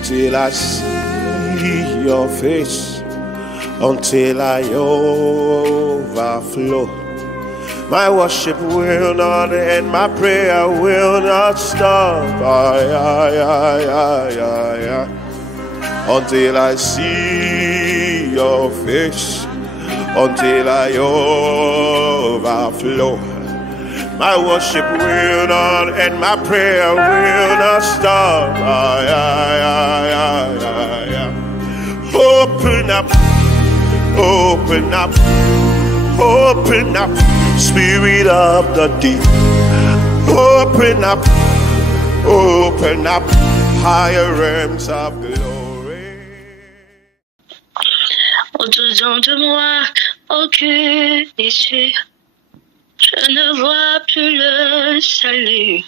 until I see your face, until I overflow. My worship will not end, my prayer will not stop. Until I see your face, until I overflow. My worship will not end, my prayer will not stop. Open up, open up, open up, Spirit of the deep. Open up, higher realms of glory. Au-dedans de moi, aucune issue. Je ne vois plus le salut.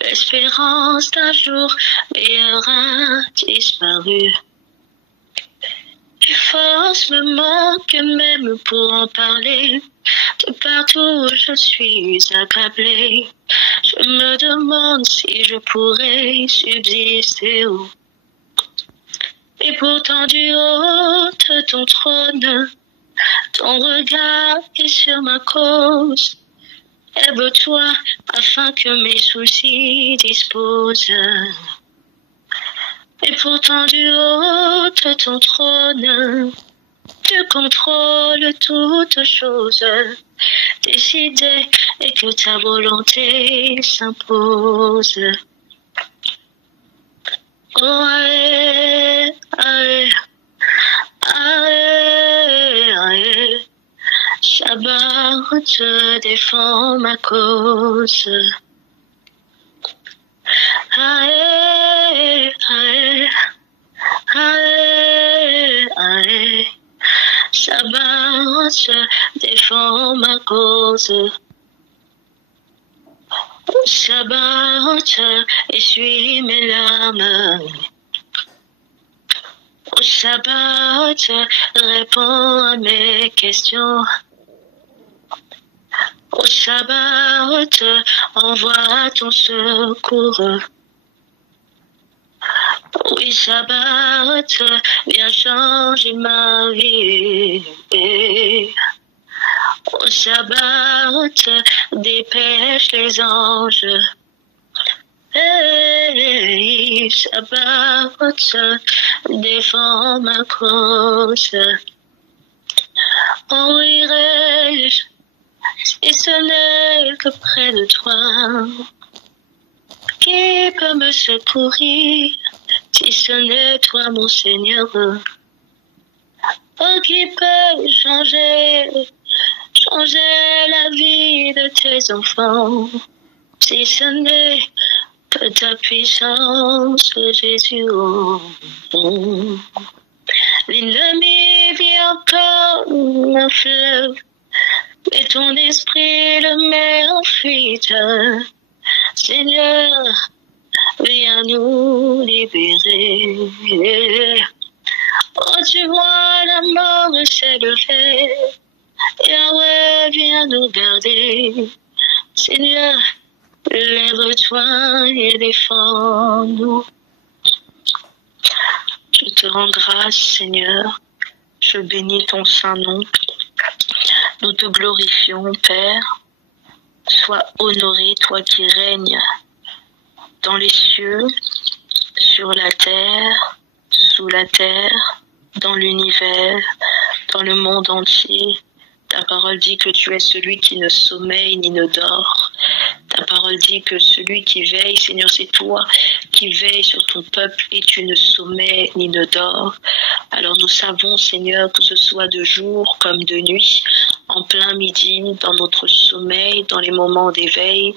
L'espérance d'un jour meilleur a disparu. Les forces me manquent même pour en parler. De partout où je suis accablée, je me demande si je pourrais subsister où. Et pourtant du haut de ton trône, ton regard est sur ma cause. Lève-toi afin que mes soucis disposent. Et pourtant du haut de ton trône, tu contrôles toutes choses. Décider et que ta volonté s'impose. Oh, aïe, aïe, aïe, aïe. Shabbat te défend ma cause. Aïe, aïe, aïe, aïe. Shabbat défend ma cause. Shabbat essuie mes larmes. Shabbat répond à mes questions. Shabbat envoie ton secours. Oui, Shabbat, viens changer ma vie. Au Shabbat, dépêche les anges. Hey, Shabbat, défends ma cause. Où irai-je si ce n'est que près de toi? Qui peut me secourir si ce n'est toi, mon Seigneur? Oh, qui peut changer la vie de tes enfants si ce n'est que ta puissance, Jésus? L'ennemi vient comme un fleuve, mais ton esprit le met en fuite. Seigneur, viens nous libérer. Oh, tu vois la mort s'élever. Yahweh, viens nous garder. Seigneur, lève-toi et défends-nous. Je te rends grâce, Seigneur. Je bénis ton saint nom. Nous te glorifions, Père. Sois honoré, toi qui règnes dans les cieux, sur la terre, sous la terre, dans l'univers, dans le monde entier. Ta parole dit que tu es celui qui ne sommeille ni ne dort. Ta parole dit que celui qui veille, Seigneur, c'est toi qui veille sur ton peuple et tu ne sommets ni ne dors. Alors nous savons, Seigneur, que ce soit de jour comme de nuit, en plein midi, dans notre sommeil, dans les moments d'éveil,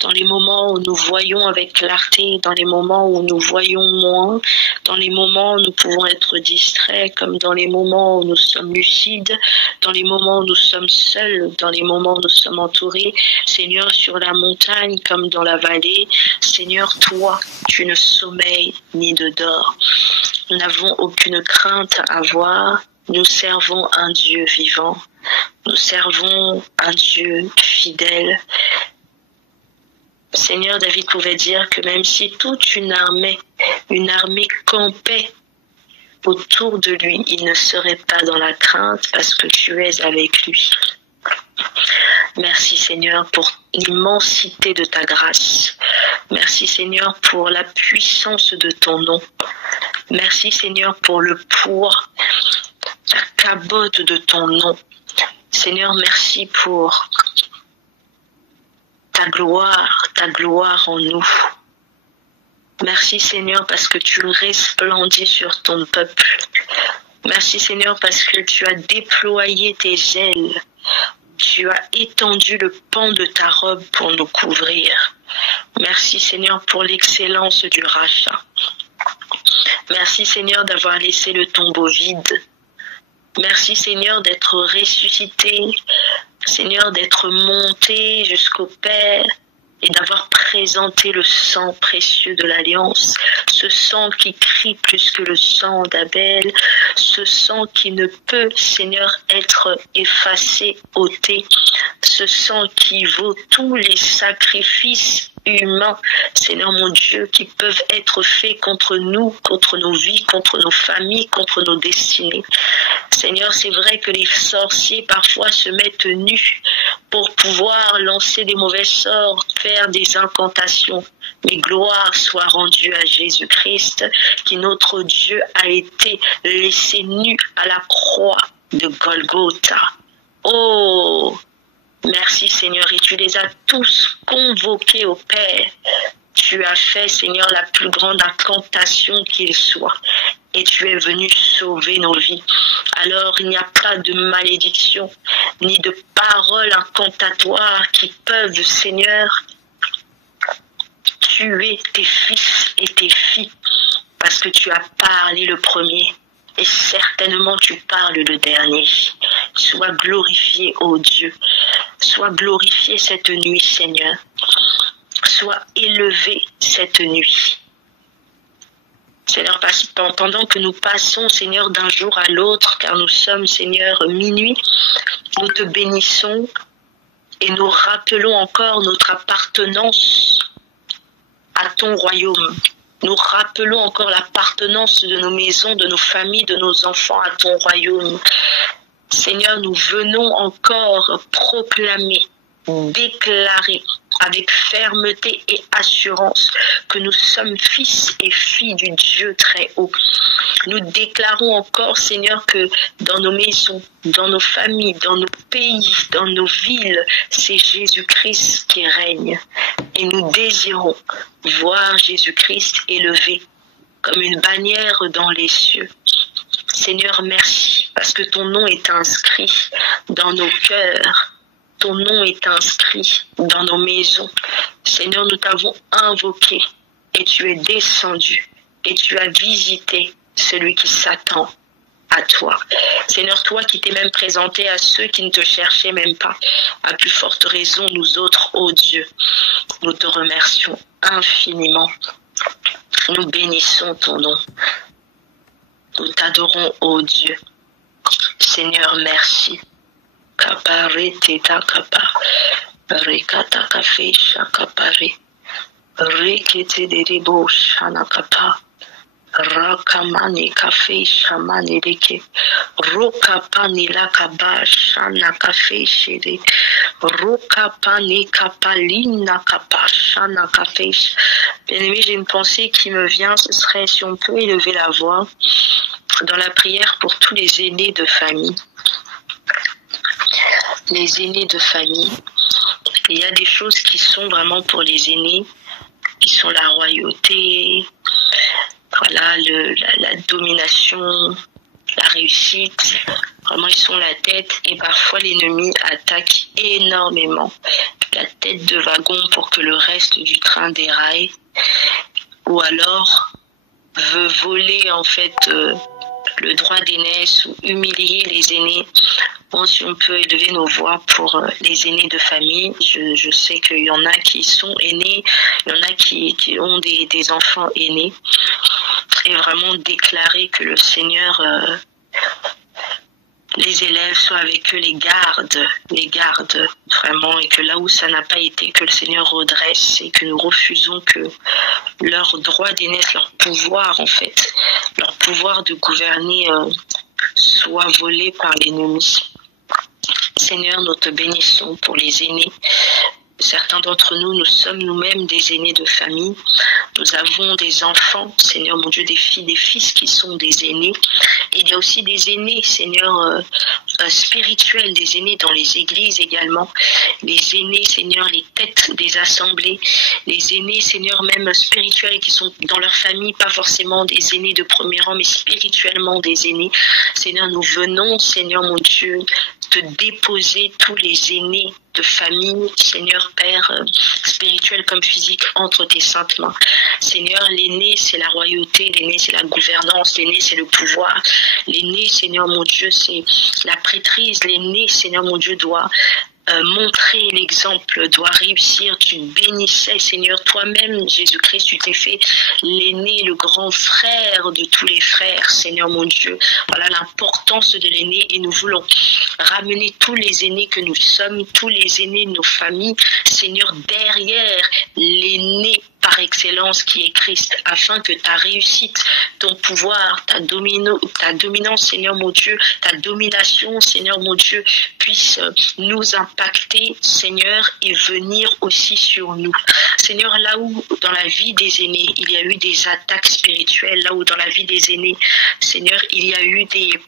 dans les moments où nous voyons avec clarté, dans les moments où nous voyons moins, dans les moments où nous pouvons être distraits, comme dans les moments où nous sommes lucides, dans les moments où nous sommes seuls, dans les moments où nous sommes entourés, Seigneur, sur la montagne comme dans la vallée, Seigneur, toi, tu ne sommeilles ni ne dors. Nous n'avons aucune crainte à avoir. Nous servons un Dieu vivant. Nous servons un Dieu fidèle. Seigneur, David pouvait dire que même si toute une armée campait autour de lui, il ne serait pas dans la crainte parce que tu es avec lui. Merci Seigneur pour l'immensité de ta grâce. Merci Seigneur pour la puissance de ton nom. Merci Seigneur pour le poids, la cabote de ton nom. Seigneur, merci pour ta gloire en nous. Merci Seigneur parce que tu resplendis sur ton peuple. Merci Seigneur parce que tu as déployé tes ailes. Tu as étendu le pan de ta robe pour nous couvrir. Merci Seigneur pour l'excellence du rachat. Merci Seigneur d'avoir laissé le tombeau vide. Merci Seigneur d'être ressuscité. Seigneur d'être monté jusqu'au Père et d'avoir présenté le sang précieux de l'Alliance, ce sang qui crie plus que le sang d'Abel, ce sang qui ne peut, Seigneur, être effacé, ôté, ce sang qui vaut tous les sacrifices humains, Seigneur mon Dieu, qui peuvent être faits contre nous, contre nos vies, contre nos familles, contre nos destinées. Seigneur, c'est vrai que les sorciers parfois se mettent nus pour pouvoir lancer des mauvais sorts, faire des incantations. Mais gloire soit rendue à Jésus-Christ, qui notre Dieu a été laissé nu à la croix de Golgotha. Oh, merci Seigneur, et tu les as tous convoqués au Père. Tu as fait, Seigneur, la plus grande incantation qu'il soit. Et tu es venu sauver nos vies. Alors il n'y a pas de malédiction, ni de paroles incantatoires qui peuvent, Seigneur, tuer tes fils et tes filles. Parce que tu as parlé le premier. Et certainement tu parles le dernier. Sois glorifié, ô Dieu. Sois glorifié cette nuit, Seigneur. Sois élevé cette nuit. Seigneur, pendant que nous passons, Seigneur, d'un jour à l'autre, car nous sommes, Seigneur, minuit, nous te bénissons et nous rappelons encore notre appartenance à ton royaume. Nous rappelons encore l'appartenance de nos maisons, de nos familles, de nos enfants à ton royaume. Seigneur, nous venons encore proclamer, déclarer avec fermeté et assurance que nous sommes fils et filles du Dieu très haut. Nous déclarons encore, Seigneur, que dans nos maisons, dans nos familles, dans nos pays, dans nos villes, c'est Jésus-Christ qui règne. Et nous désirons voir Jésus-Christ élevé comme une bannière dans les cieux. Seigneur, merci, parce que ton nom est inscrit dans nos cœurs. Ton nom est inscrit dans nos maisons. Seigneur, nous t'avons invoqué et tu es descendu et tu as visité celui qui s'attend à toi. Seigneur, toi qui t'es même présenté à ceux qui ne te cherchaient même pas. À plus forte raison, nous autres, ô Dieu, nous te remercions infiniment. Nous bénissons ton nom. Nous t'adorons, ô Dieu. Seigneur, merci. Kapare teta kapa, rekata kafe shakapare, rekete deribo shana kapa, rakamani kafe shamani reke, rokapani lakaba shana kafe shere, rokapani kapalina kapa shana kafe. Bien-aimé, j'ai une pensée qui me vient, ce serait si on peut élever la voix dans la prière pour tous les aînés de famille. Les aînés de famille. Il y a des choses qui sont vraiment pour les aînés, qui sont la royauté, voilà, la domination, la réussite. Vraiment, ils sont la tête et parfois l'ennemi attaque énormément la tête de wagon pour que le reste du train déraille. Ou alors veut voler en fait le droit d'aînesse ou humilier les aînés. Bon, si on peut élever nos voix pour les aînés de famille, je sais qu'il y en a qui sont aînés, il y en a qui ont des enfants aînés, et vraiment déclarer que le Seigneur les élèves, sois avec eux, les gardes vraiment, et que là où ça n'a pas été, que le Seigneur redresse, et que nous refusons que leur droit d'aînesse, leur pouvoir en fait, leur pouvoir de gouverner soit volé par l'ennemi. Seigneur, nous te bénissons pour les aînés. Certains d'entre nous, nous sommes nous-mêmes des aînés de famille. Nous avons des enfants, Seigneur mon Dieu, des filles, des fils qui sont des aînés. Et il y a aussi des aînés, Seigneur, spirituels, des aînés dans les églises également. Les aînés, Seigneur, les têtes des assemblées. Les aînés, Seigneur, même spirituels qui sont dans leur famille, pas forcément des aînés de premier rang, mais spirituellement des aînés. Seigneur, nous venons, Seigneur mon Dieu, te déposer tous les aînés de famille, Seigneur Père, spirituel comme physique, entre tes saintes mains. Seigneur, l'aîné, c'est la royauté, l'aîné, c'est la gouvernance, l'aîné, c'est le pouvoir. L'aîné, Seigneur mon Dieu, c'est la prêtrise. L'aîné, Seigneur mon Dieu, doit montrer l'exemple, doit réussir. Tu bénissais, Seigneur, toi-même, Jésus-Christ, tu t'es fait l'aîné, le grand frère de tous les frères, Seigneur mon Dieu. Voilà l'importance de l'aîné, et nous voulons ramener tous les aînés que nous sommes, tous les aînés de nos familles, Seigneur, derrière l'aîné par excellence qui est Christ, afin que ta réussite, ton pouvoir, ta dominance, Seigneur mon Dieu, ta domination, Seigneur mon Dieu, puisse nous impacter, Seigneur, et venir aussi sur nous. Seigneur, là où dans la vie des aînés, il y a eu des attaques spirituelles, là où dans la vie des aînés, Seigneur, il y a eu des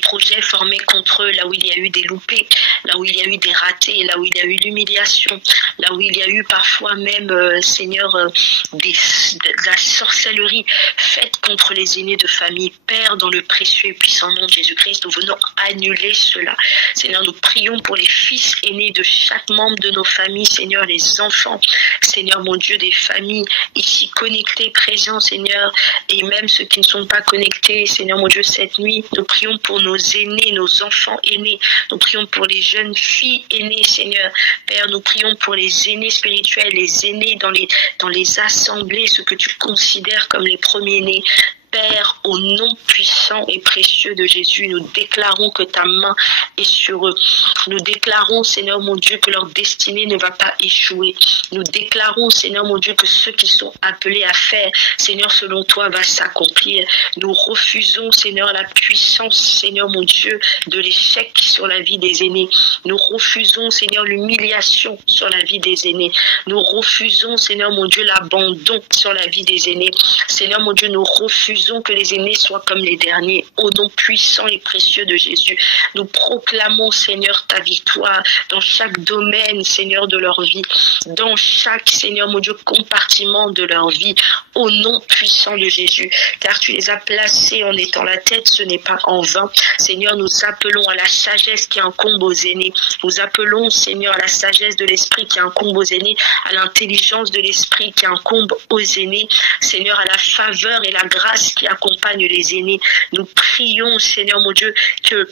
projets formés contre eux, là où il y a eu des loupés, là où il y a eu des ratés, là où il y a eu l'humiliation, là où il y a eu parfois même, Seigneur, de la sorcellerie faite contre les aînés de famille. Père, dans le précieux et puissant nom de Jésus-Christ, nous venons annuler cela. Seigneur, nous prions pour les fils aînés de chaque membre de nos familles, Seigneur, les enfants, Seigneur mon Dieu, des familles ici connectées, présents, Seigneur, et même ceux qui ne sont pas connectés, Seigneur mon Dieu, cette nuit, nous prions pour nos aînés, nos enfants aînés. Nous prions pour les jeunes filles aînées, Seigneur. Père, nous prions pour les aînés spirituels, les aînés dans les assemblées, ceux que tu considères comme les premiers-nés. Père, au nom puissant et précieux de Jésus, nous déclarons que ta main est sur eux. Nous déclarons, Seigneur mon Dieu, que leur destinée ne va pas échouer. Nous déclarons, Seigneur mon Dieu, que ce qu'ils sont appelés à faire, Seigneur, selon toi, va s'accomplir. Nous refusons, Seigneur, la puissance, Seigneur mon Dieu, de l'échec sur la vie des aînés. Nous refusons, Seigneur, l'humiliation sur la vie des aînés. Nous refusons, Seigneur mon Dieu, l'abandon sur la vie des aînés. Seigneur mon Dieu, nous refusons que les aînés soient comme les derniers. Au nom puissant et précieux de Jésus, nous proclamons, Seigneur, ta victoire dans chaque domaine, Seigneur, de leur vie, dans chaque, Seigneur, mon Dieu, compartiment de leur vie, au nom puissant de Jésus, car tu les as placés en étant la tête, ce n'est pas en vain. Seigneur, nous appelons à la sagesse qui incombe aux aînés. Nous appelons, Seigneur, à la sagesse de l'esprit qui incombe aux aînés, à l'intelligence de l'esprit qui incombe aux aînés, Seigneur, à la faveur et la grâce qui accompagne les aînés. Nous prions, Seigneur mon Dieu, que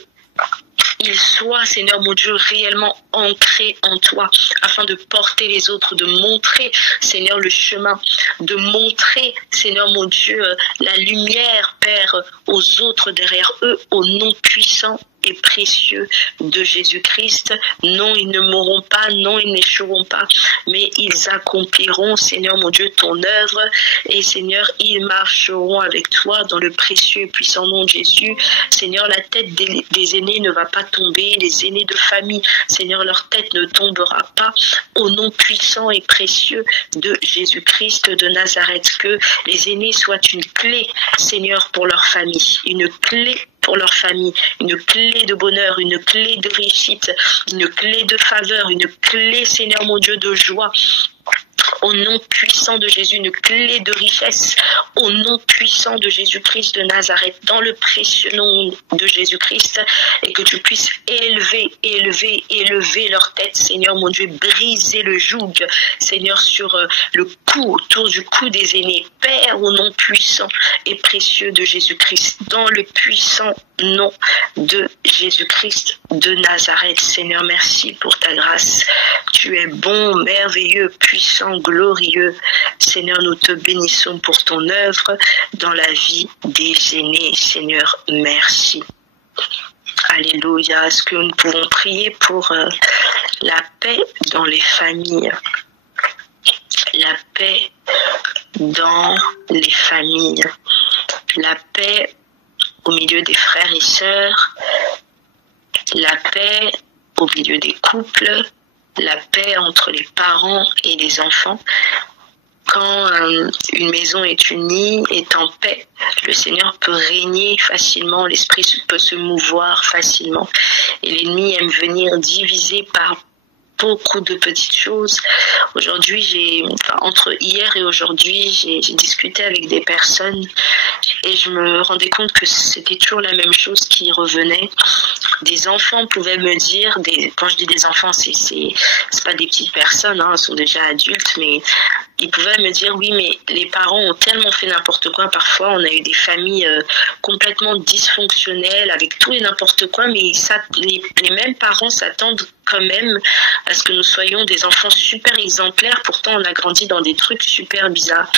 il soit, Seigneur mon Dieu, réellement ancré en toi, afin de porter les autres, de montrer, Seigneur, le chemin, de montrer, Seigneur mon Dieu, la lumière, Père, aux autres derrière eux, au nom puissant et précieux de Jésus-Christ. Non, ils ne mourront pas, non, ils n'échoueront pas, mais ils accompliront, Seigneur mon Dieu, ton œuvre, et Seigneur, ils marcheront avec toi dans le précieux et puissant nom de Jésus. Seigneur, la tête des aînés ne va pas tomber, les aînés de famille, Seigneur, leur tête ne tombera pas, au nom puissant et précieux de Jésus-Christ de Nazareth. Que les aînés soient une clé, Seigneur, pour leur famille, une clé pour leur famille, une clé de bonheur, une clé de réussite, une clé de faveur, une clé, Seigneur mon Dieu, de joie. Au nom puissant de Jésus, une clé de richesse, au nom puissant de Jésus-Christ de Nazareth, dans le précieux nom de Jésus-Christ, et que tu puisses élever leur tête, Seigneur mon Dieu, briser le joug, Seigneur, sur le cou, autour du cou des aînés. Père, au nom puissant et précieux de Jésus-Christ, dans le puissant nom de Jésus-Christ de Nazareth. Seigneur, merci pour ta grâce. Tu es bon, merveilleux, puissant, glorieux. Seigneur, nous te bénissons pour ton œuvre dans la vie des aînés. Seigneur, merci. Alléluia. Est-ce que nous pouvons prier pour la paix dans les familles? La paix dans les familles. La paix au milieu des frères et sœurs. La paix au milieu des couples. La paix entre les parents et les enfants. Quand une maison est unie, est en paix, le Seigneur peut régner facilement, l'Esprit peut se mouvoir facilement. Et l'ennemi aime venir diviser par beaucoup de petites choses. Aujourd'hui, entre hier et aujourd'hui, j'ai discuté avec des personnes et je me rendais compte que c'était toujours la même chose qui revenait. Des enfants pouvaient me dire, quand je dis des enfants, c'est pas des petites personnes, ils sont déjà adultes, mais ils pouvaient me dire, oui, mais les parents ont tellement fait n'importe quoi. Parfois, on a eu des familles complètement dysfonctionnelles avec tout et n'importe quoi, mais les mêmes parents s'attendent quand même à ce que nous soyons des enfants super exemplaires. Pourtant, on a grandi dans des trucs super bizarres.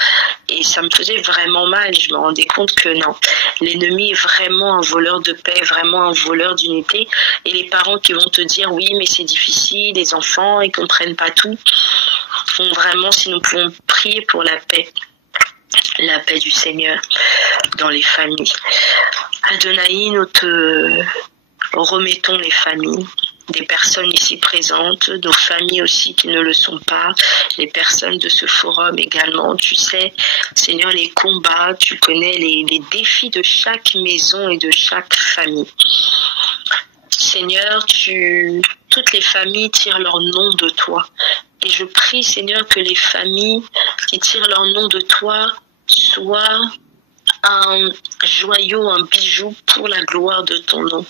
Et ça me faisait vraiment mal. Je me rendais compte que non, l'ennemi est vraiment un voleur de paix, vraiment un voleur d'unité. Et les parents qui vont te dire, oui, mais c'est difficile, les enfants, ils comprennent pas tout. Donc vraiment, si nous pouvons prier pour la paix du Seigneur dans les familles. Adonai, nous te remettons les familles, des personnes ici présentes, nos familles aussi qui ne le sont pas, les personnes de ce forum également. Tu sais, Seigneur, les combats, tu connais les défis de chaque maison et de chaque famille. Seigneur, toutes les familles tirent leur nom de toi. Et je prie, Seigneur, que les familles qui tirent leur nom de toi soient un joyau, un bijou pour la gloire de ton nom.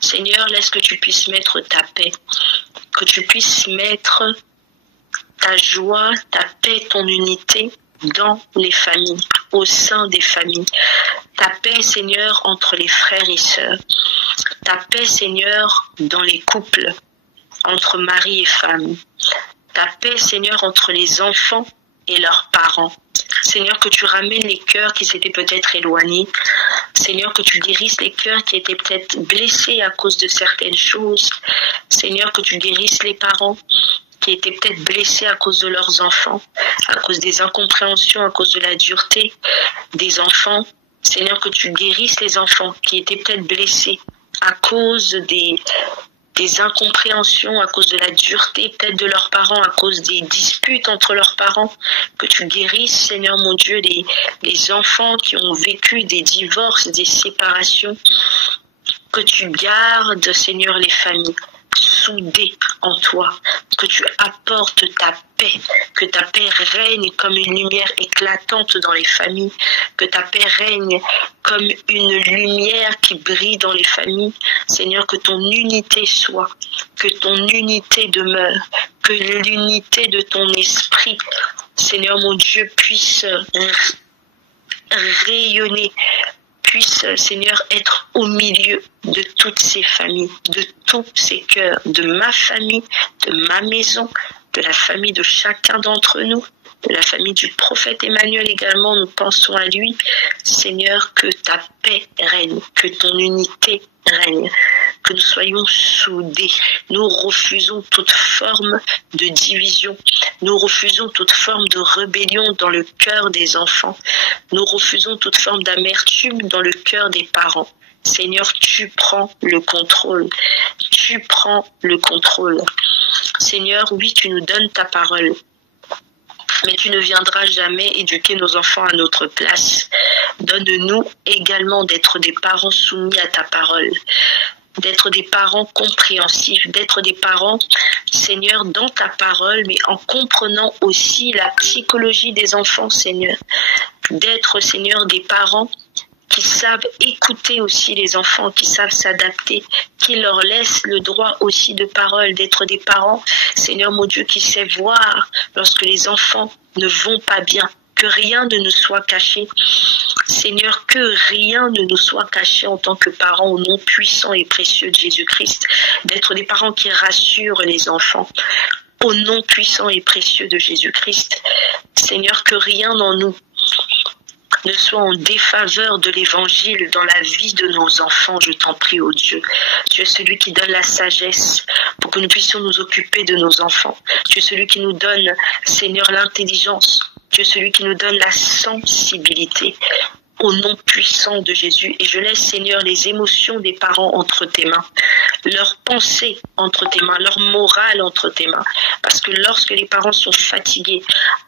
Seigneur, laisse que tu puisses mettre ta paix, que tu puisses mettre ta joie, ta paix, ton unité dans les familles, au sein des familles. Ta paix, Seigneur, entre les frères et sœurs. Ta paix, Seigneur, dans les couples, entre mari et femme. Ta paix, Seigneur, entre les enfants et leurs parents. Seigneur, que tu ramènes les cœurs qui s'étaient peut-être éloignés. Seigneur, que tu guérisses les cœurs qui étaient peut-être blessés à cause de certaines choses. Seigneur, que tu guérisses les parents qui étaient peut-être blessés à cause de leurs enfants, à cause des incompréhensions, à cause de la dureté des enfants. Seigneur, que tu guérisses les enfants qui étaient peut-être blessés à cause des incompréhensions, à cause de la dureté peut-être de leurs parents, à cause des disputes entre leurs parents, que tu guérisses, Seigneur mon Dieu, les enfants qui ont vécu des divorces, des séparations, que tu gardes, Seigneur, les familles soudées en toi, que tu apportes ta paix, que ta paix règne comme une lumière éclatante dans les familles, que ta paix règne comme une lumière qui brille dans les familles. Seigneur, que ton unité soit, que ton unité demeure, que l'unité de ton esprit, Seigneur mon Dieu, puisse rayonner, puisse, Seigneur, être au milieu de toutes ces familles, de tous ces cœurs, de ma famille, de ma maison, de la famille de chacun d'entre nous, de la famille du prophète Emmanuel également, nous pensons à lui. Seigneur, que ta paix règne, que ton unité règne, que nous soyons soudés. Nous refusons toute forme de division. Nous refusons toute forme de rébellion dans le cœur des enfants. Nous refusons toute forme d'amertume dans le cœur des parents. Seigneur, tu prends le contrôle. Tu prends le contrôle. Seigneur, oui, tu nous donnes ta parole. Mais tu ne viendras jamais éduquer nos enfants à notre place. Donne-nous également d'être des parents soumis à ta parole, d'être des parents compréhensifs, d'être des parents, Seigneur, dans ta parole, mais en comprenant aussi la psychologie des enfants, Seigneur. D'être, Seigneur, des parents qui savent écouter aussi les enfants, qui savent s'adapter, qui leur laissent le droit aussi de parole, d'être des parents, Seigneur mon Dieu, qui sait voir lorsque les enfants ne vont pas bien, que rien ne nous soit caché. Seigneur, que rien ne nous soit caché en tant que parents au nom puissant et précieux de Jésus-Christ, d'être des parents qui rassurent les enfants. Au nom puissant et précieux de Jésus-Christ, Seigneur, que rien en nous ne soit en défaveur de l'évangile dans la vie de nos enfants, je t'en prie, ô Dieu. Tu es celui qui donne la sagesse pour que nous puissions nous occuper de nos enfants. Tu es celui qui nous donne, Seigneur, l'intelligence. Tu es celui qui nous donne la sensibilité. Au nom puissant de Jésus. Et je laisse, Seigneur, les émotions des parents entre tes mains, leurs pensées entre tes mains, leur morale entre tes mains. Parce que lorsque les parents sont fatigués,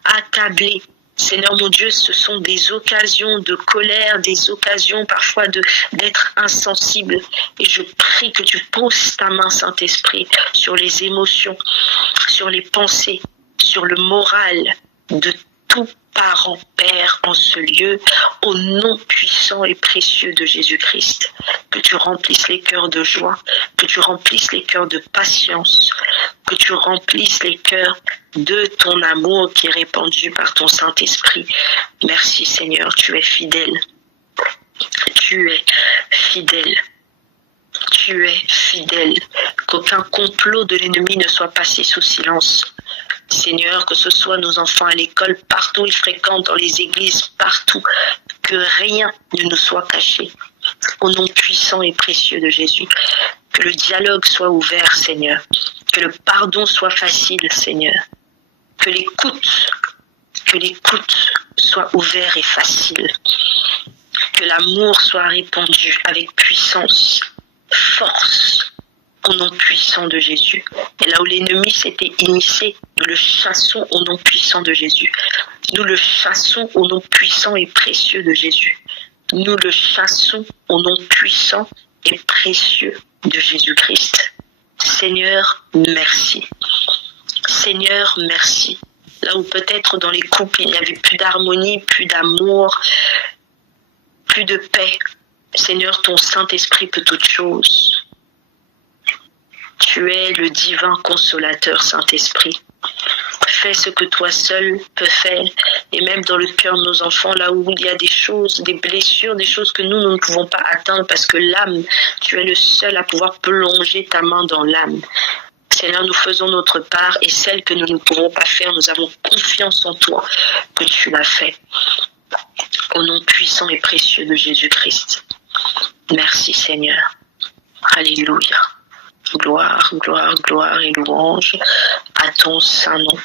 accablés, Seigneur mon Dieu, ce sont des occasions de colère, des occasions parfois d'être insensible. Et je prie que tu poses ta main, Saint-Esprit, sur les émotions, sur les pensées, sur le moral de tout parent, Père, en ce lieu, au nom puissant et précieux de Jésus-Christ. Que tu remplisses les cœurs de joie, que tu remplisses les cœurs de patience, que tu remplisses les cœurs de ton amour qui est répandu par ton Saint-Esprit. Merci Seigneur, tu es fidèle. Tu es fidèle. Tu es fidèle. Qu'aucun complot de l'ennemi ne soit passé sous silence. Seigneur, que ce soit nos enfants à l'école, partout ils fréquentent, dans les églises, partout, que rien ne nous soit caché. Au nom puissant et précieux de Jésus, que le dialogue soit ouvert, Seigneur, que le pardon soit facile, Seigneur, que l'écoute soit ouvert et facile, que l'amour soit répandu avec puissance, force, au nom puissant de Jésus. Et là où l'ennemi s'était initié, nous le chassons au nom puissant de Jésus. Nous le chassons au nom puissant et précieux de Jésus. Nous le chassons au nom puissant et précieux de Jésus-Christ. Seigneur, merci. Seigneur, merci. Là où peut-être dans les couples, il n'y avait plus d'harmonie, plus d'amour, plus de paix. Seigneur, ton Saint-Esprit peut toutes choses. Tu es le divin consolateur, Saint-Esprit. Fais ce que toi seul peux faire. Et même dans le cœur de nos enfants, là où il y a des choses, des blessures, des choses que nous ne pouvons pas atteindre parce que l'âme, tu es le seul à pouvoir plonger ta main dans l'âme. Seigneur, nous faisons notre part et celle que nous ne pouvons pas faire, nous avons confiance en toi que tu l'as fait. Au nom puissant et précieux de Jésus-Christ. Merci Seigneur. Alléluia. Gloire, gloire, gloire et louange à ton saint nom.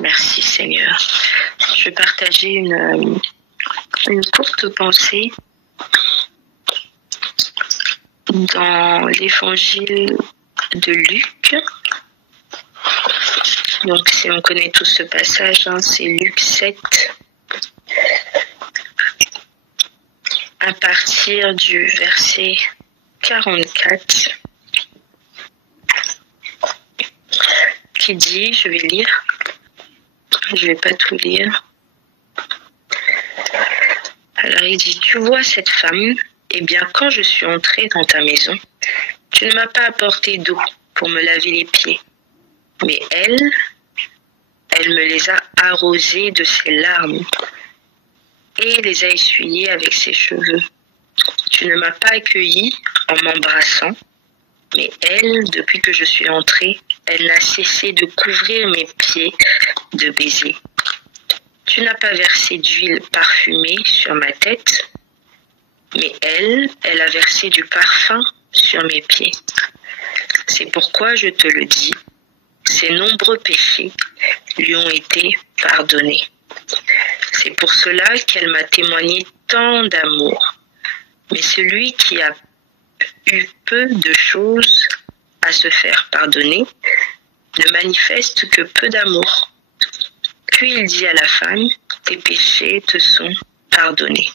Merci Seigneur. Je vais partager une courte pensée dans l'évangile de Luc. Donc si on connaît tous ce passage, c'est Luc 7, à partir du verset 44. Qui dit, je vais lire, je vais pas tout lire. Alors il dit, tu vois cette femme, eh bien quand je suis entrée dans ta maison, tu ne m'as pas apporté d'eau pour me laver les pieds, mais elle me les a arrosés de ses larmes et les a essuyés avec ses cheveux. Tu ne m'as pas accueilli en m'embrassant, mais elle, depuis que je suis entrée, elle n'a cessé de couvrir mes pieds de baisers. Tu n'as pas versé d'huile parfumée sur ma tête, mais elle a versé du parfum sur mes pieds. C'est pourquoi je te le dis, ses nombreux péchés lui ont été pardonnés. C'est pour cela qu'elle m'a témoigné tant d'amour. Mais celui qui a eu peu de choses à se faire pardonner ne manifeste que peu d'amour. Puis il dit à la femme, tes péchés te sont pardonnés.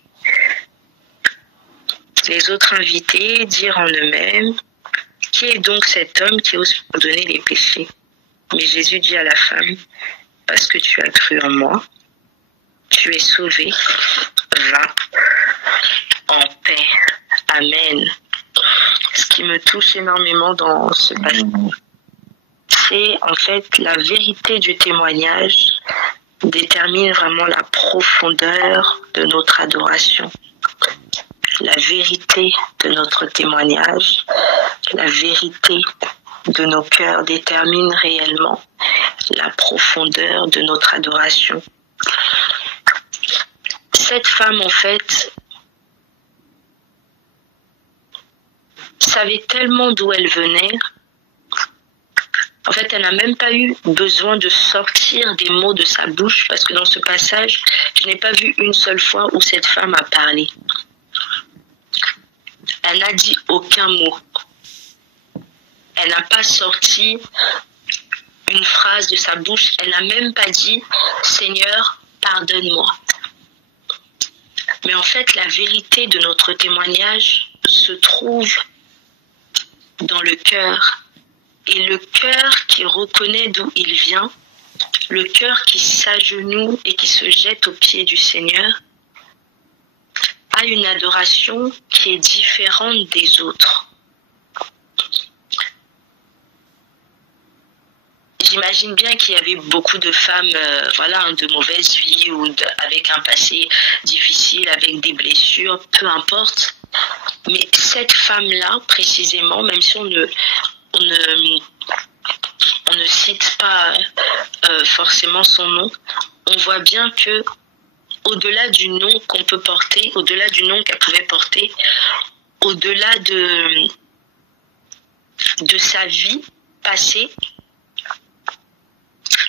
Les autres invités dirent en eux-mêmes, qui est donc cet homme qui ose pardonner les péchés? Mais Jésus dit à la femme, parce que tu as cru en moi, tu es sauvée, va en paix. Amen. Ce qui me touche énormément dans ce passage, c'est en fait la vérité du témoignage détermine vraiment la profondeur de notre adoration. La vérité de notre témoignage, la vérité de nos cœurs détermine réellement la profondeur de notre adoration. cette femme, en fait, savait tellement d'où elle venait. En fait, elle n'a même pas eu besoin de sortir des mots de sa bouche, parce que dans ce passage, je n'ai pas vu une seule fois où cette femme a parlé. Elle n'a dit aucun mot. Elle n'a pas sorti une phrase de sa bouche. Elle n'a même pas dit « Seigneur, pardonne-moi ». Mais en fait, la vérité de notre témoignage se trouve dans le cœur. Et le cœur qui reconnaît d'où il vient, le cœur qui s'agenouille et qui se jette aux pieds du Seigneur, a une adoration qui est différente des autres. J'imagine bien qu'il y avait beaucoup de femmes de mauvaise vie ou avec un passé difficile, avec des blessures, peu importe. Mais cette femme-là, précisément, même si on ne cite pas forcément son nom, on voit bien que au-delà du nom qu'on peut porter, au-delà du nom qu'elle pouvait porter, au-delà de sa vie passée,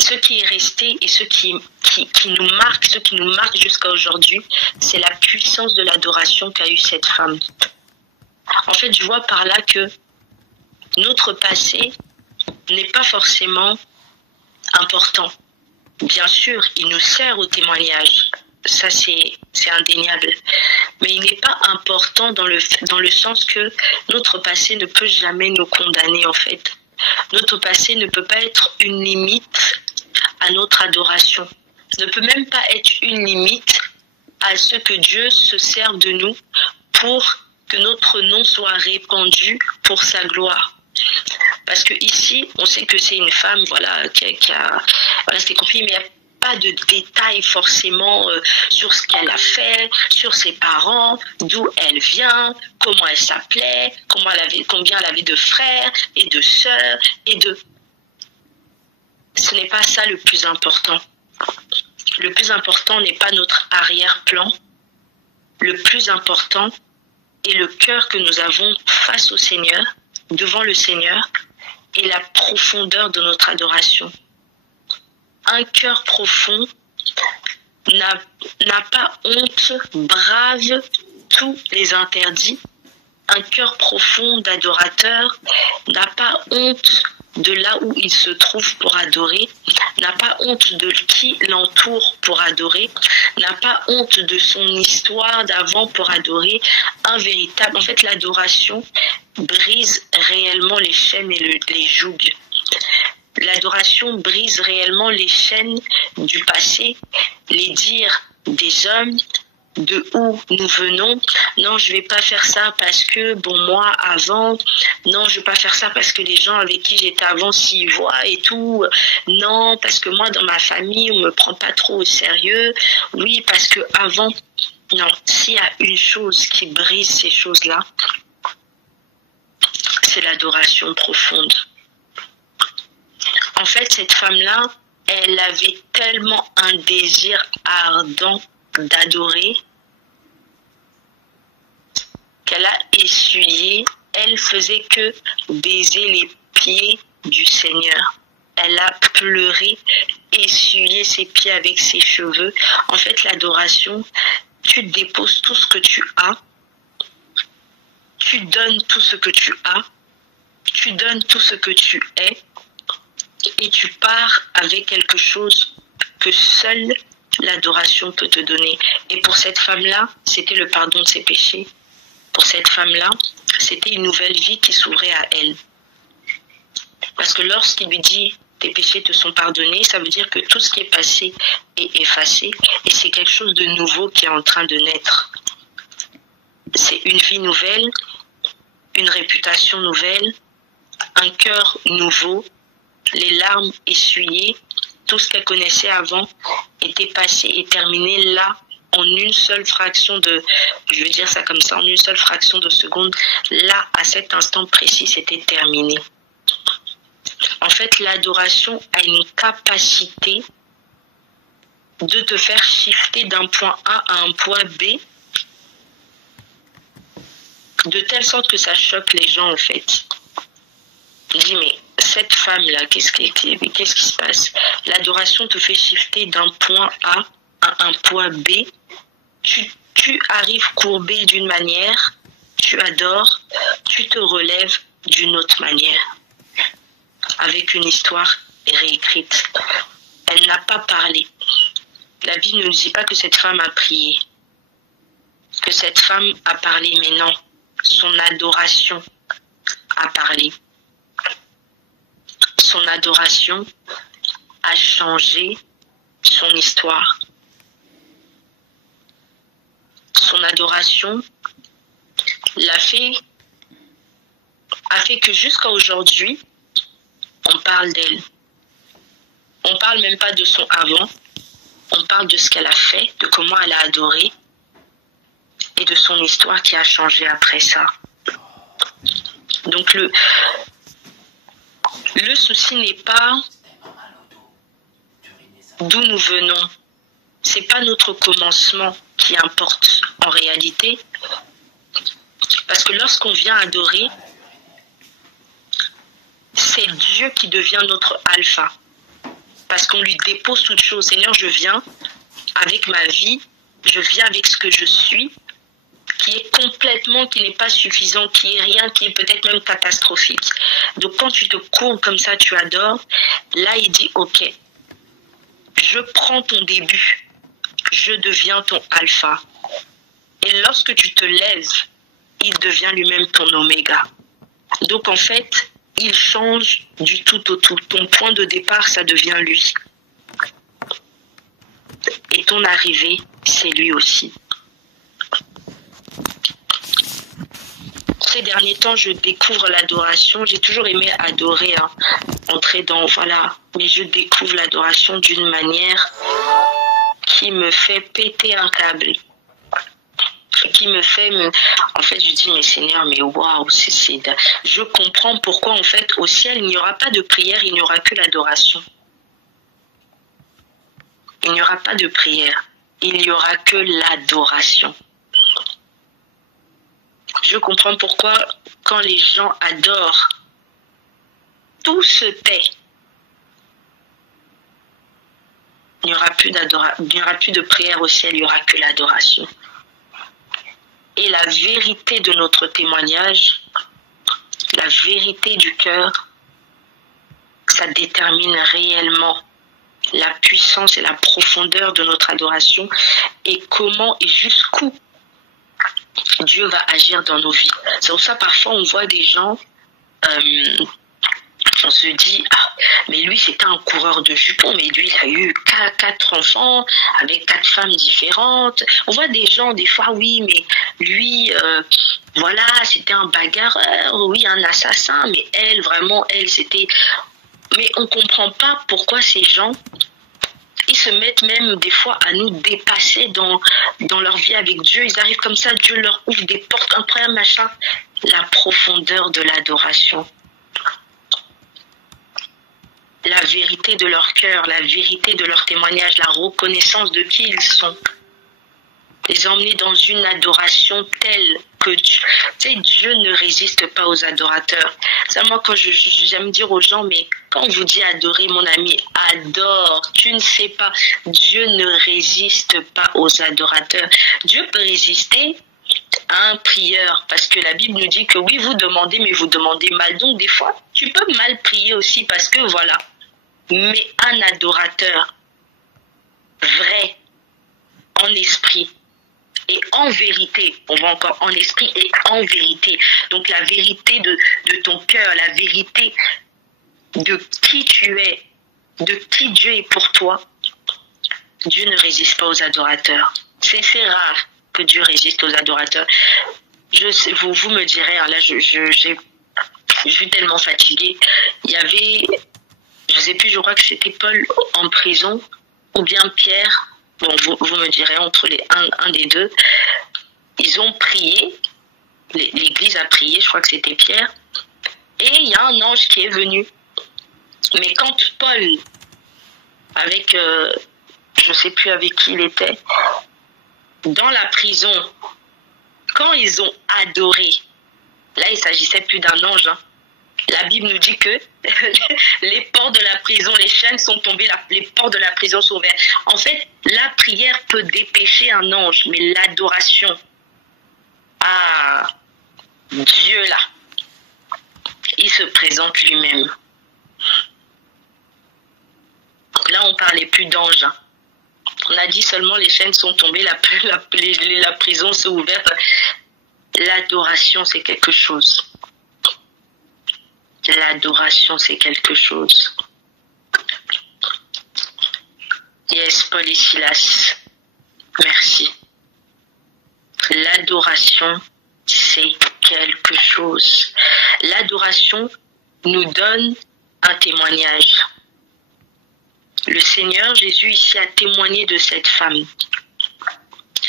ce qui est resté et ce qui nous marque, ce qui nous marque jusqu'à aujourd'hui, c'est la puissance de l'adoration qu'a eue cette femme. En fait, je vois par là que notre passé n'est pas forcément important. Bien sûr, il nous sert au témoignage. Ça, c'est indéniable. Mais il n'est pas important dans le sens que notre passé ne peut jamais nous condamner, en fait. Notre passé ne peut pas être une limite à notre adoration. Ne peut même pas être une limite à ce que Dieu se serve de nous pour que notre nom soit répandu pour sa gloire. Parce que ici, on sait que c'est une femme, qui a c'était compliqué, mais il n'y a pas de détails forcément sur ce qu'elle a fait, sur ses parents, d'où elle vient, comment elle s'appelait, combien elle avait de frères et de sœurs Ce n'est pas ça le plus important. Le plus important n'est pas notre arrière-plan. Le plus important est le cœur que nous avons face au Seigneur, devant le Seigneur, et la profondeur de notre adoration. Un cœur profond n'a pas honte, brave tous les interdits. Un cœur profond d'adorateur n'a pas honte de là où il se trouve pour adorer, n'a pas honte de qui l'entoure pour adorer, n'a pas honte de son histoire d'avant pour adorer. En fait, l'adoration brise réellement les chaînes et les jougs. L'adoration brise réellement les chaînes du passé, les dires des hommes, de où nous venons. Non, je vais pas faire ça parce que, moi, avant, non, je vais pas faire ça parce que les gens avec qui j'étais avant s'y voient et tout. Non, parce que moi, dans ma famille, on me prend pas trop au sérieux. Oui, parce que avant, non, s'il y a une chose qui brise ces choses-là, c'est l'adoration profonde. En fait, cette femme-là, elle avait tellement un désir ardent d'adorer qu'elle a essuyé, elle faisait que baiser les pieds du Seigneur. Elle a pleuré, essuyé ses pieds avec ses cheveux. En fait, l'adoration, tu déposes tout ce que tu as, tu donnes tout ce que tu as, tu donnes tout ce que tu es, et tu pars avec quelque chose que seule l'adoration peut te donner. Et pour cette femme-là, c'était le pardon de ses péchés. Pour cette femme-là, c'était une nouvelle vie qui s'ouvrait à elle. Parce que lorsqu'il lui dit « tes péchés te sont pardonnés », ça veut dire que tout ce qui est passé est effacé et c'est quelque chose de nouveau qui est en train de naître. C'est une vie nouvelle, une réputation nouvelle, un cœur nouveau, les larmes essuyées, tout ce qu'elle connaissait avant était passé et terminé là, en une seule fraction de, je vais dire ça comme ça, en une seule fraction de seconde, là, à cet instant précis, c'était terminé. En fait, l'adoration a une capacité de te faire shifter d'un point A à un point B, de telle sorte que ça choque les gens en fait. Je dis mais cette femme-là, qu'est-ce qui se passe? L'adoration te fait shifter d'un point A à un point B. Tu arrives courbé d'une manière, tu adores, tu te relèves d'une autre manière, avec une histoire réécrite. Elle n'a pas parlé. La Bible ne nous dit pas que cette femme a prié, que cette femme a parlé, mais non, son adoration a parlé. Son adoration a changé son histoire. Son adoration a fait que jusqu'à aujourd'hui, on parle d'elle. On parle même pas de son avant, on parle de ce qu'elle a fait, de comment elle a adoré et de son histoire qui a changé après ça. Donc le souci n'est pas d'où nous venons. C'est pas notre commencement qui importe en réalité. Parce que lorsqu'on vient adorer, c'est Dieu qui devient notre alpha. Parce qu'on lui dépose toute chose. Seigneur, je viens avec ma vie, je viens avec ce que je suis, qui n'est pas suffisant, qui est rien, qui est peut-être même catastrophique. Donc quand tu te courbes comme ça, tu adores, là il dit ok, je prends ton début, je deviens ton alpha. Et lorsque tu te lèves, il devient lui-même ton oméga. Donc en fait, il change du tout au tout. Ton point de départ, ça devient lui. Et ton arrivée, c'est lui aussi. Ces derniers temps, je découvre l'adoration. J'ai toujours aimé adorer, entrer dans, voilà. Mais je découvre l'adoration d'une manière qui me fait péter un câble. Qui me fait, en fait, je dis, mais Seigneur, mais waouh, je comprends pourquoi, en fait, au ciel, il n'y aura pas de prière, il n'y aura que l'adoration. Il n'y aura pas de prière, il n'y aura que l'adoration. Je comprends pourquoi, quand les gens adorent, tout se tait. Il n'y aura plus de prière au ciel, il n'y aura que l'adoration. Et la vérité de notre témoignage, la vérité du cœur, ça détermine réellement la puissance et la profondeur de notre adoration et comment et jusqu'où Dieu va agir dans nos vies. C'est pour ça parfois on voit des gens, on se dit, mais lui c'était un coureur de jupons, mais lui il a eu 4 enfants avec 4 femmes différentes. On voit des gens des fois, oui mais lui voilà c'était un bagarreur, oui un assassin, mais elle c'était... Mais on comprend pas pourquoi ces gens, ils se mettent même des fois à nous dépasser dans leur vie avec Dieu. Ils arrivent comme ça, Dieu leur ouvre des portes incroyables, machin. La profondeur de l'adoration. La vérité de leur cœur, la vérité de leur témoignage, la reconnaissance de qui ils sont. Les emmener dans une adoration telle que Dieu ne résiste pas aux adorateurs. Ça, moi, quand j'aime dire aux gens, mais quand on vous dit adorer, mon ami, adore. Tu ne sais pas, Dieu ne résiste pas aux adorateurs. Dieu peut résister à un prieur, parce que la Bible nous dit que oui, vous demandez, mais vous demandez mal. Donc, des fois, tu peux mal prier aussi, parce que voilà. Mais un adorateur vrai, en esprit, et en vérité, on va encore en esprit et en vérité. Donc la vérité de ton cœur, la vérité de qui tu es, de qui Dieu est pour toi. Dieu ne résiste pas aux adorateurs. C'est rare que Dieu résiste aux adorateurs. Vous me direz, là je suis tellement fatiguée. Il y avait, je ne sais plus, je crois que c'était Paul en prison, ou bien Pierre. Bon, vous me direz, entre un des deux, ils ont prié, l'église a prié, je crois que c'était Pierre, et il y a un ange qui est venu. Mais quand Paul, avec, je ne sais plus avec qui il était, dans la prison, quand ils ont adoré, là il ne s'agissait plus d'un ange, hein. La Bible nous dit que les portes de la prison, les chaînes sont tombées, les portes de la prison sont ouvertes. En fait, la prière peut dépêcher un ange, mais l'adoration à Dieu là, il se présente lui-même. Là, on ne parlait plus d'ange, hein. On a dit seulement les chaînes sont tombées, la prison s'est ouverte. L'adoration, c'est quelque chose. L'adoration, c'est quelque chose. Yes, Paul et Silas. Merci. L'adoration, c'est quelque chose. L'adoration nous donne un témoignage. Le Seigneur Jésus ici a témoigné de cette femme.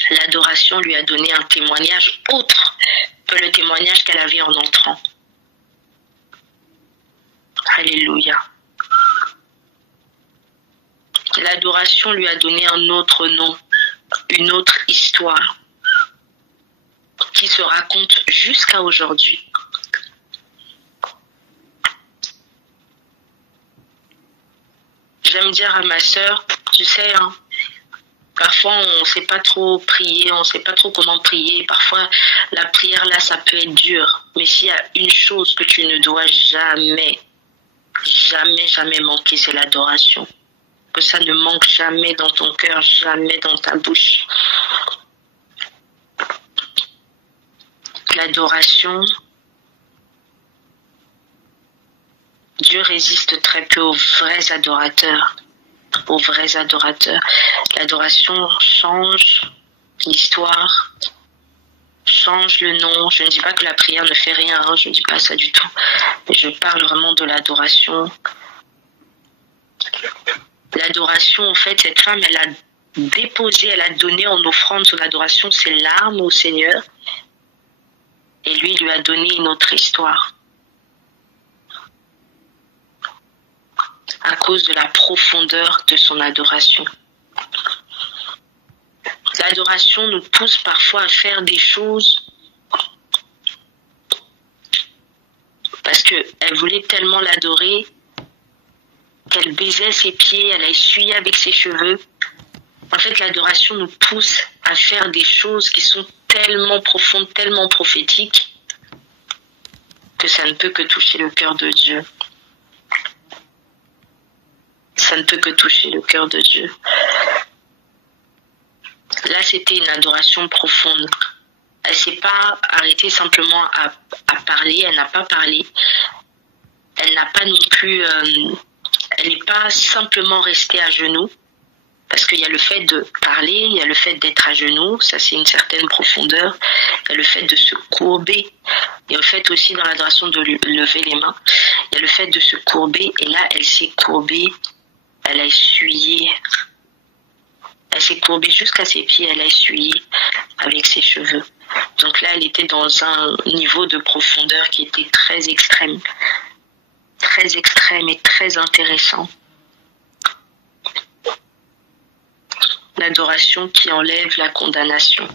L'adoration lui a donné un témoignage autre que le témoignage qu'elle avait en entrant. Alléluia. L'adoration lui a donné un autre nom, une autre histoire qui se raconte jusqu'à aujourd'hui. J'aime dire à ma sœur, tu sais, hein, parfois on ne sait pas trop prier, on ne sait pas trop comment prier. Parfois la prière là, ça peut être dur. Mais s'il y a une chose que tu ne dois jamais manquer, c'est l'adoration. Que ça ne manque jamais dans ton cœur, jamais dans ta bouche. L'adoration, Dieu résiste très peu aux vrais adorateurs. Aux vrais adorateurs. L'adoration change l'histoire, change le nom. Je ne dis pas que la prière ne fait rien, hein, je ne dis pas ça du tout. Mais je parle vraiment de l'adoration. L'adoration, en fait, cette femme, elle a déposé, elle a donné en offrande son adoration, ses larmes au Seigneur. Et lui, il lui a donné une autre histoire. À cause de la profondeur de son adoration. L'adoration nous pousse parfois à faire des choses parce qu'elle voulait tellement l'adorer qu'elle baisait ses pieds, elle a essuyé avec ses cheveux. En fait, l'adoration nous pousse à faire des choses qui sont tellement profondes, tellement prophétiques que ça ne peut que toucher le cœur de Dieu. Ça ne peut que toucher le cœur de Dieu. Là, c'était une adoration profonde. Elle ne s'est pas arrêtée simplement à parler, elle n'a pas parlé. Elle n'a pas non plus... elle n'est pas simplement restée à genoux. Parce qu'il y a le fait de parler, il y a le fait d'être à genoux, ça c'est une certaine profondeur. Il y a le fait de se courber. Il y a le fait aussi dans l'adoration de lever les mains. Il y a le fait de se courber. Et là, elle s'est courbée. Elle a essuyé. Elle s'est courbée jusqu'à ses pieds. Elle a essuyé avec ses cheveux. Donc là, elle était dans un niveau de profondeur qui était très extrême. Très extrême et très intéressant. L'adoration qui enlève la condamnation.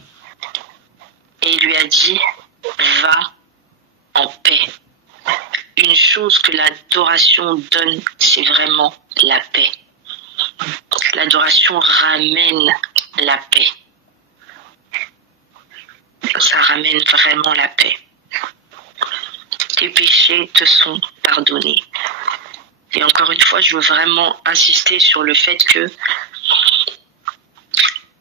Et il lui a dit, va en paix. Une chose que l'adoration donne, c'est vraiment la paix. L'adoration ramène la paix. Ça ramène vraiment la paix. Tes péchés te sont pardonnés. Et encore une fois, je veux vraiment insister sur le fait que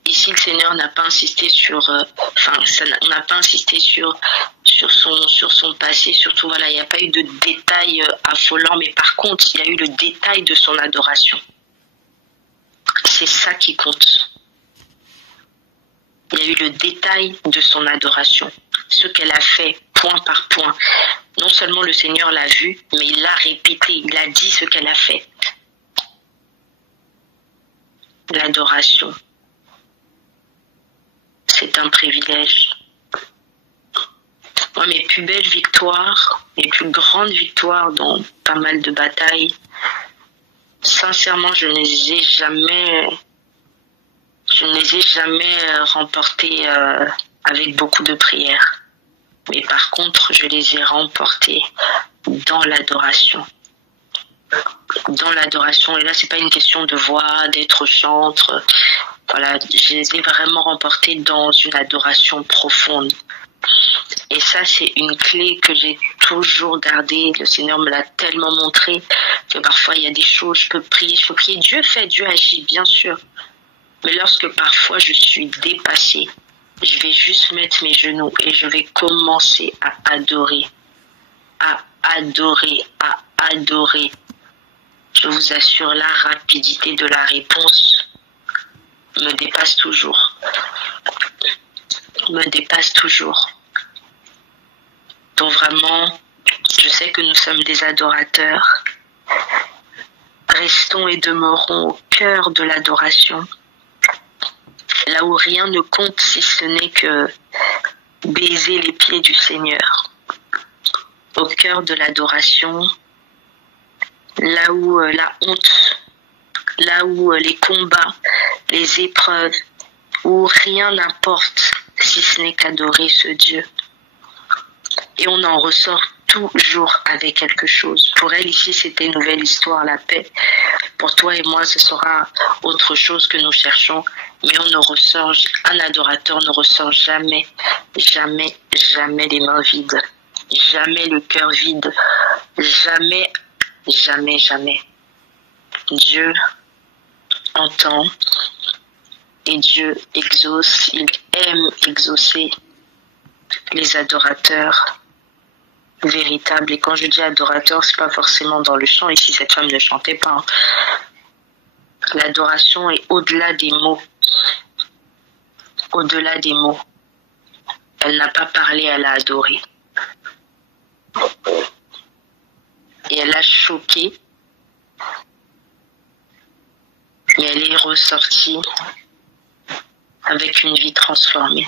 ici, le Seigneur n'a pas insisté sur, on n'a pas insisté sur son passé, surtout voilà, il n'y a pas eu de détails affolants, mais par contre, il y a eu le détail de son adoration. C'est ça qui compte. Il y a eu le détail de son adoration, ce qu'elle a fait point par point. Non seulement le Seigneur l'a vu, mais il l'a répété, il a dit ce qu'elle a fait. L'adoration. C'est un privilège. Moi, mes plus belles victoires, mes plus grandes victoires dans pas mal de batailles, sincèrement, je ne les ai jamais je ne les ai jamais remportés avec beaucoup de prières. Mais par contre, je les ai remportés dans l'adoration. Dans l'adoration. Et là, c'est pas une question de voix, d'être chantre. Voilà, je les ai vraiment remportés dans une adoration profonde. Et ça, c'est une clé que j'ai toujours gardée. Le Seigneur me l'a tellement montré que parfois, il y a des choses, je peux prier. Dieu fait, Dieu agit, bien sûr. Mais lorsque parfois, je suis dépassée, je vais juste mettre mes genoux et je vais commencer à adorer. À adorer, à adorer. Je vous assure, la rapidité de la réponse me dépasse toujours. Me dépasse toujours. Donc vraiment, je sais que nous sommes des adorateurs. Restons et demeurons au cœur de l'adoration. Là où rien ne compte si ce n'est que baiser les pieds du Seigneur. Au cœur de l'adoration, là où la honte, là où les combats, les épreuves, où rien n'importe si ce n'est qu'adorer ce Dieu. Et on en ressort toujours avec quelque chose. Pour elle, ici, c'était une nouvelle histoire, la paix. Pour toi et moi, ce sera autre chose que nous cherchons. Mais on ne ressort, un adorateur ne ressort jamais, jamais, jamais les mains vides. Jamais le cœur vide. Jamais, jamais, jamais. Dieu entend et Dieu exauce. Il aime exaucer les adorateurs véritables. Et quand je dis adorateur, c'est pas forcément dans le chant. Ici, cette femme ne chantait pas. L'adoration est au-delà des mots. Au-delà des mots. Elle n'a pas parlé, elle a adoré. Et elle a choqué. Mais elle est ressortie avec une vie transformée.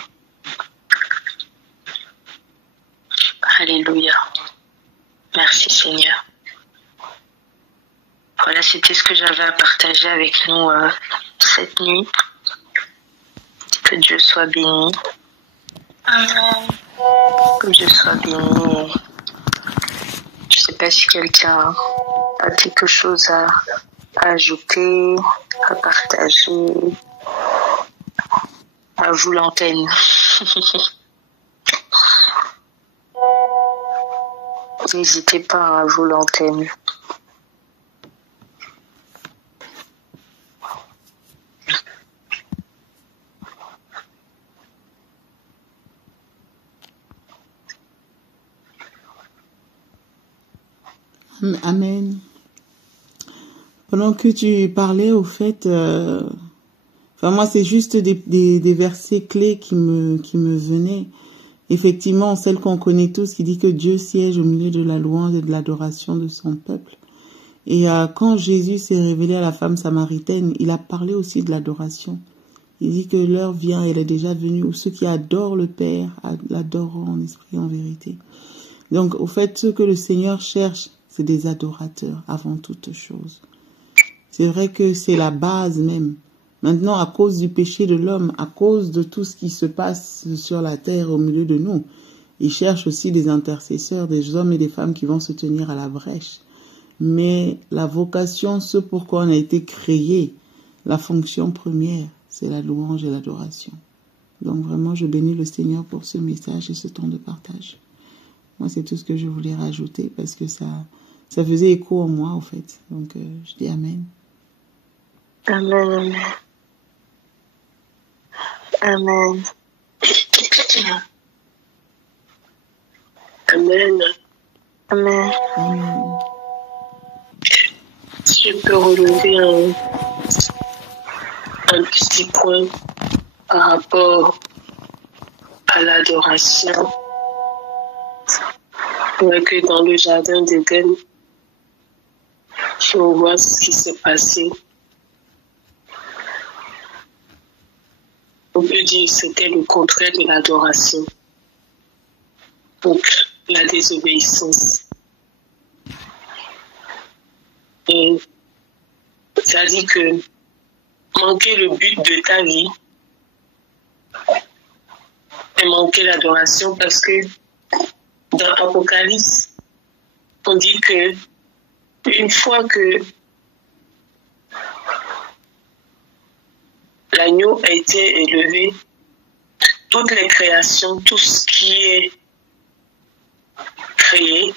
Alléluia. Merci Seigneur. Voilà, c'était ce que j'avais à partager avec nous cette nuit. Que Dieu soit béni. Amen. Que Dieu soit béni. Je ne sais pas si quelqu'un a quelque chose à ajouter, à partager. À vous l'antenne. N'hésitez pas à vous l'antenne. Amen. Pendant que tu parlais, au fait, moi, c'est juste des versets clés qui me venaient. Effectivement, celle qu'on connaît tous, qui dit que Dieu siège au milieu de la louange et de l'adoration de son peuple. Et quand Jésus s'est révélé à la femme samaritaine, il a parlé aussi de l'adoration. Il dit que l'heure vient, elle est déjà venue, où ceux qui adorent le Père l'adoreront en esprit et en vérité. Donc, au fait, ce que le Seigneur cherche, c'est des adorateurs avant toute chose. C'est vrai que c'est la base même. Maintenant, à cause du péché de l'homme, à cause de tout ce qui se passe sur la terre au milieu de nous, il cherche aussi des intercesseurs, des hommes et des femmes qui vont se tenir à la brèche. Mais la vocation, ce pourquoi on a été créé, la fonction première, c'est la louange et l'adoration. Donc vraiment, je bénis le Seigneur pour ce message et ce temps de partage. Moi, c'est tout ce que je voulais rajouter parce que ça faisait écho en moi, en fait. Donc, je dis Amen. Amen. Amen. Amen. Amen. Amen. Si je peux relever un petit point par rapport à l'adoration. Que dans le jardin d'Éden, on voit ce qui s'est passé. On peut dire que c'était le contraire de l'adoration. Donc, la désobéissance. Et ça dit que manquer le but de ta vie et manquer l'adoration, parce que dans Apocalypse, on dit que une fois que l'agneau a été élevé, toutes les créations, tout ce qui est créé,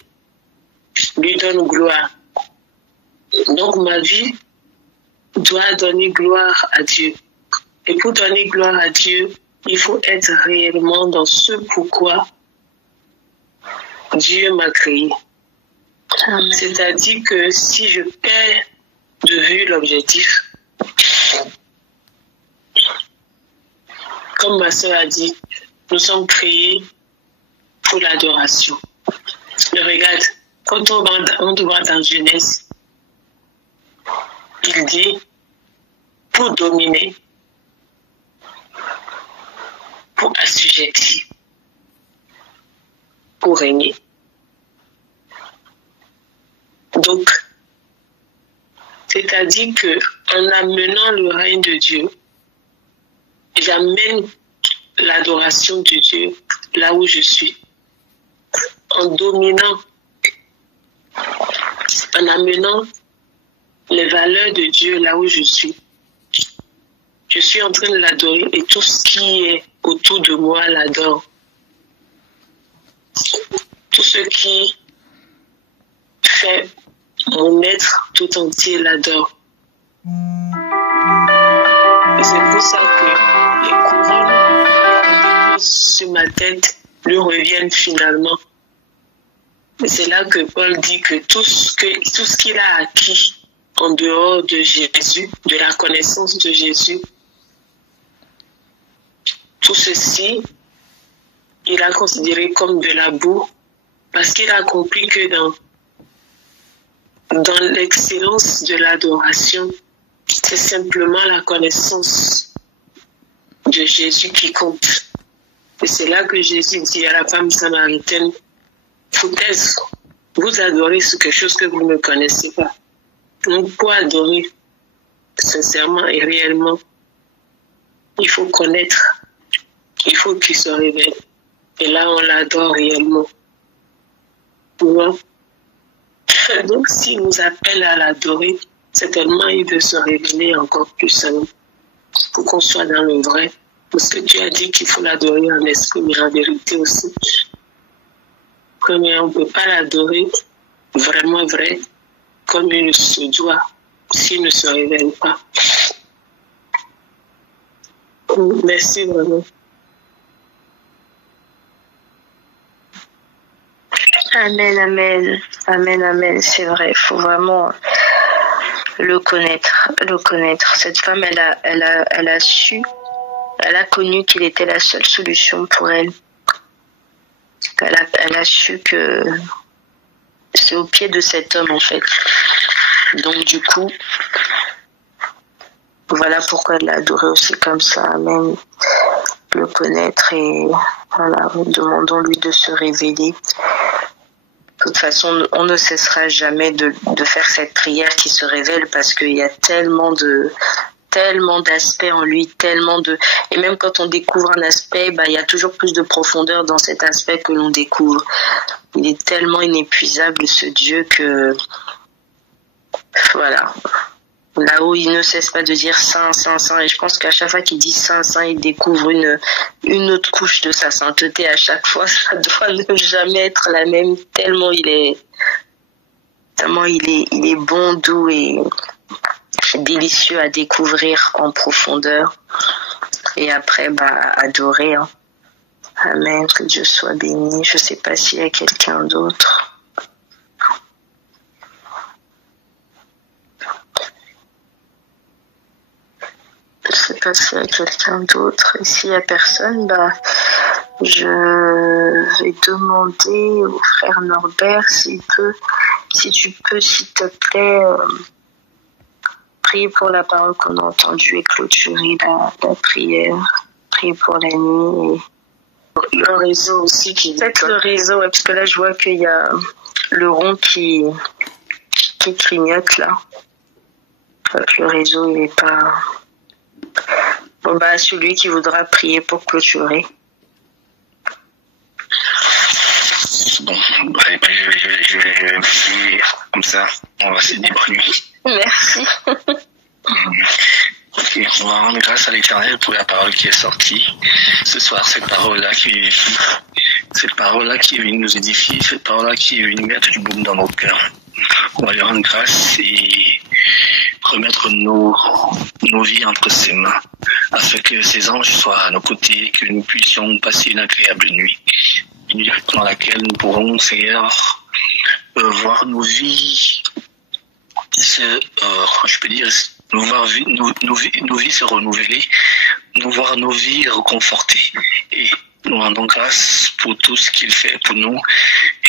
lui donne gloire. Donc ma vie doit donner gloire à Dieu. Et pour donner gloire à Dieu, il faut être réellement dans ce pourquoi Dieu m'a créé. C'est-à-dire que si je perds de vue l'objectif, comme ma soeur a dit, nous sommes créés pour l'adoration. Mais regarde, quand on va dans Genèse, il dit pour dominer, pour assujettir, pour régner. Donc, c'est-à-dire que en amenant le règne de Dieu, j'amène l'adoration de Dieu là où je suis. En dominant, en amenant les valeurs de Dieu là où je suis en train de l'adorer et tout ce qui est autour de moi l'adore. Tout ce qui fait mon être tout entier l'adore. Et c'est pour ça que les couronnes qu'on dépose sur ma tête lui reviennent finalement. Et c'est là que Paul dit que tout ce qu'il a acquis en dehors de Jésus, de la connaissance de Jésus, tout ceci, il a considéré comme de la boue, parce qu'il a compris que dans l'excellence de l'adoration, c'est simplement la connaissance de Jésus qui compte. Et c'est là que Jésus dit à la femme samaritaine, foutaise, vous adorez sur quelque chose que vous ne connaissez pas. Donc pour adorer sincèrement et réellement, il faut connaître, il faut qu'il se révèle. Et là, on l'adore réellement. Tu vois? Donc, s'il nous appelle à l'adorer, certainement, il veut se révéler encore plus à nous, pour qu'on soit dans le vrai. Parce que Dieu a dit qu'il faut l'adorer en esprit, mais en vérité aussi. Mais on ne peut pas l'adorer vraiment vrai, comme il se doit, s'il ne se révèle pas. Merci vraiment. Amen, amen, amen, amen, c'est vrai, il faut vraiment le connaître. Cette femme, elle a connu qu'il était la seule solution pour elle. Elle a su que c'est au pied de cet homme, en fait. Donc, du coup, voilà pourquoi elle l'a adoré aussi comme ça, même le connaître et voilà, demandons-lui de se révéler. De toute façon, on ne cessera jamais de faire cette prière qui se révèle parce qu'il y a tellement d'aspects en lui, et même quand on découvre un aspect, il y a toujours plus de profondeur dans cet aspect que l'on découvre. Il est tellement inépuisable, ce Dieu, que voilà. Là-haut, il ne cesse pas de dire saint, saint, saint. Et je pense qu'à chaque fois qu'il dit saint, saint, il découvre une autre couche de sa sainteté. À chaque fois, ça doit ne jamais être la même, tellement il est bon, doux et délicieux à découvrir en profondeur. Et après, adorer. Hein. Amen, que Dieu soit béni. Je ne sais pas s'il y a quelqu'un d'autre. Je ne sais pas s'il y a quelqu'un d'autre. Et s'il n'y a personne, je vais demander au frère Norbert si tu peux, s'il te plaît, prier pour la parole qu'on a entendue et clôturer la prière. Prier pour la nuit. Le réseau aussi qui... Peut-être le réseau, parce que là, je vois qu'il y a le rond qui clignote, là. Je crois que le réseau, il n'est pas... Bon, celui qui voudra prier pour clôturer. Bon, je vais prier comme ça. On va se dire bonne nuit. Merci. Ok, on va rendre grâce à l'Éternel pour la parole qui est sortie ce soir, cette parole-là qui est venue nous édifier, cette parole-là qui est venue mettre du baume dans nos cœurs. On va lui rendre grâce et remettre nos vies entre ses mains, afin que ses anges soient à nos côtés et que nous puissions passer une agréable nuit, une nuit dans laquelle nous pourrons, Seigneur, voir nos vies nous voir nos vies se renouveler, nous voir nos vies reconfortées. Et nous rendons grâce pour tout ce qu'il fait pour nous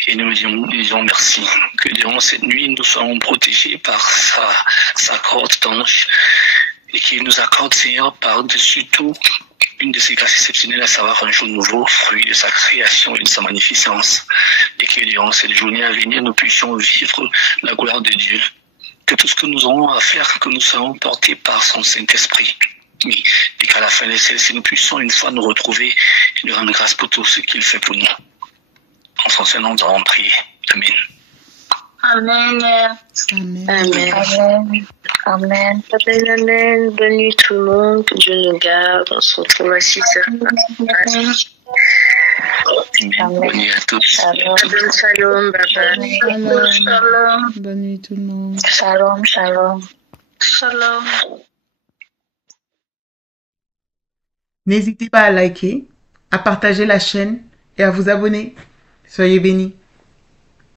et nous disons merci. Que durant cette nuit, nous soyons protégés par sa corde d'ange et qu'il nous accorde, Seigneur, par-dessus tout, une de ses grâces exceptionnelles, à savoir un jour nouveau, fruit de sa création et de sa magnificence. Et que durant cette journée à venir, nous puissions vivre la gloire de Dieu. Que tout ce que nous aurons à faire, que nous soyons portés par son Saint-Esprit. Oui. Et qu'à la fin de celle-ci, nous puissions une fois nous retrouver et lui rendre grâce pour tout ce qu'il fait pour nous. En son Saint nom, nous allons prier. Amen. Amen. Amen. Amen. Amen. Amen. Amen, amen. Bonne nuit tout le monde. Que Dieu nous garde. On se retrouve à 6h. Amen. Bonne nuit à tous. Shalom. Shalom. Bye bye. Shalom. Shalom. Bonne nuit tout le monde. Shalom. Shalom. Shalom. N'hésitez pas à liker, à partager la chaîne et à vous abonner. Soyez bénis.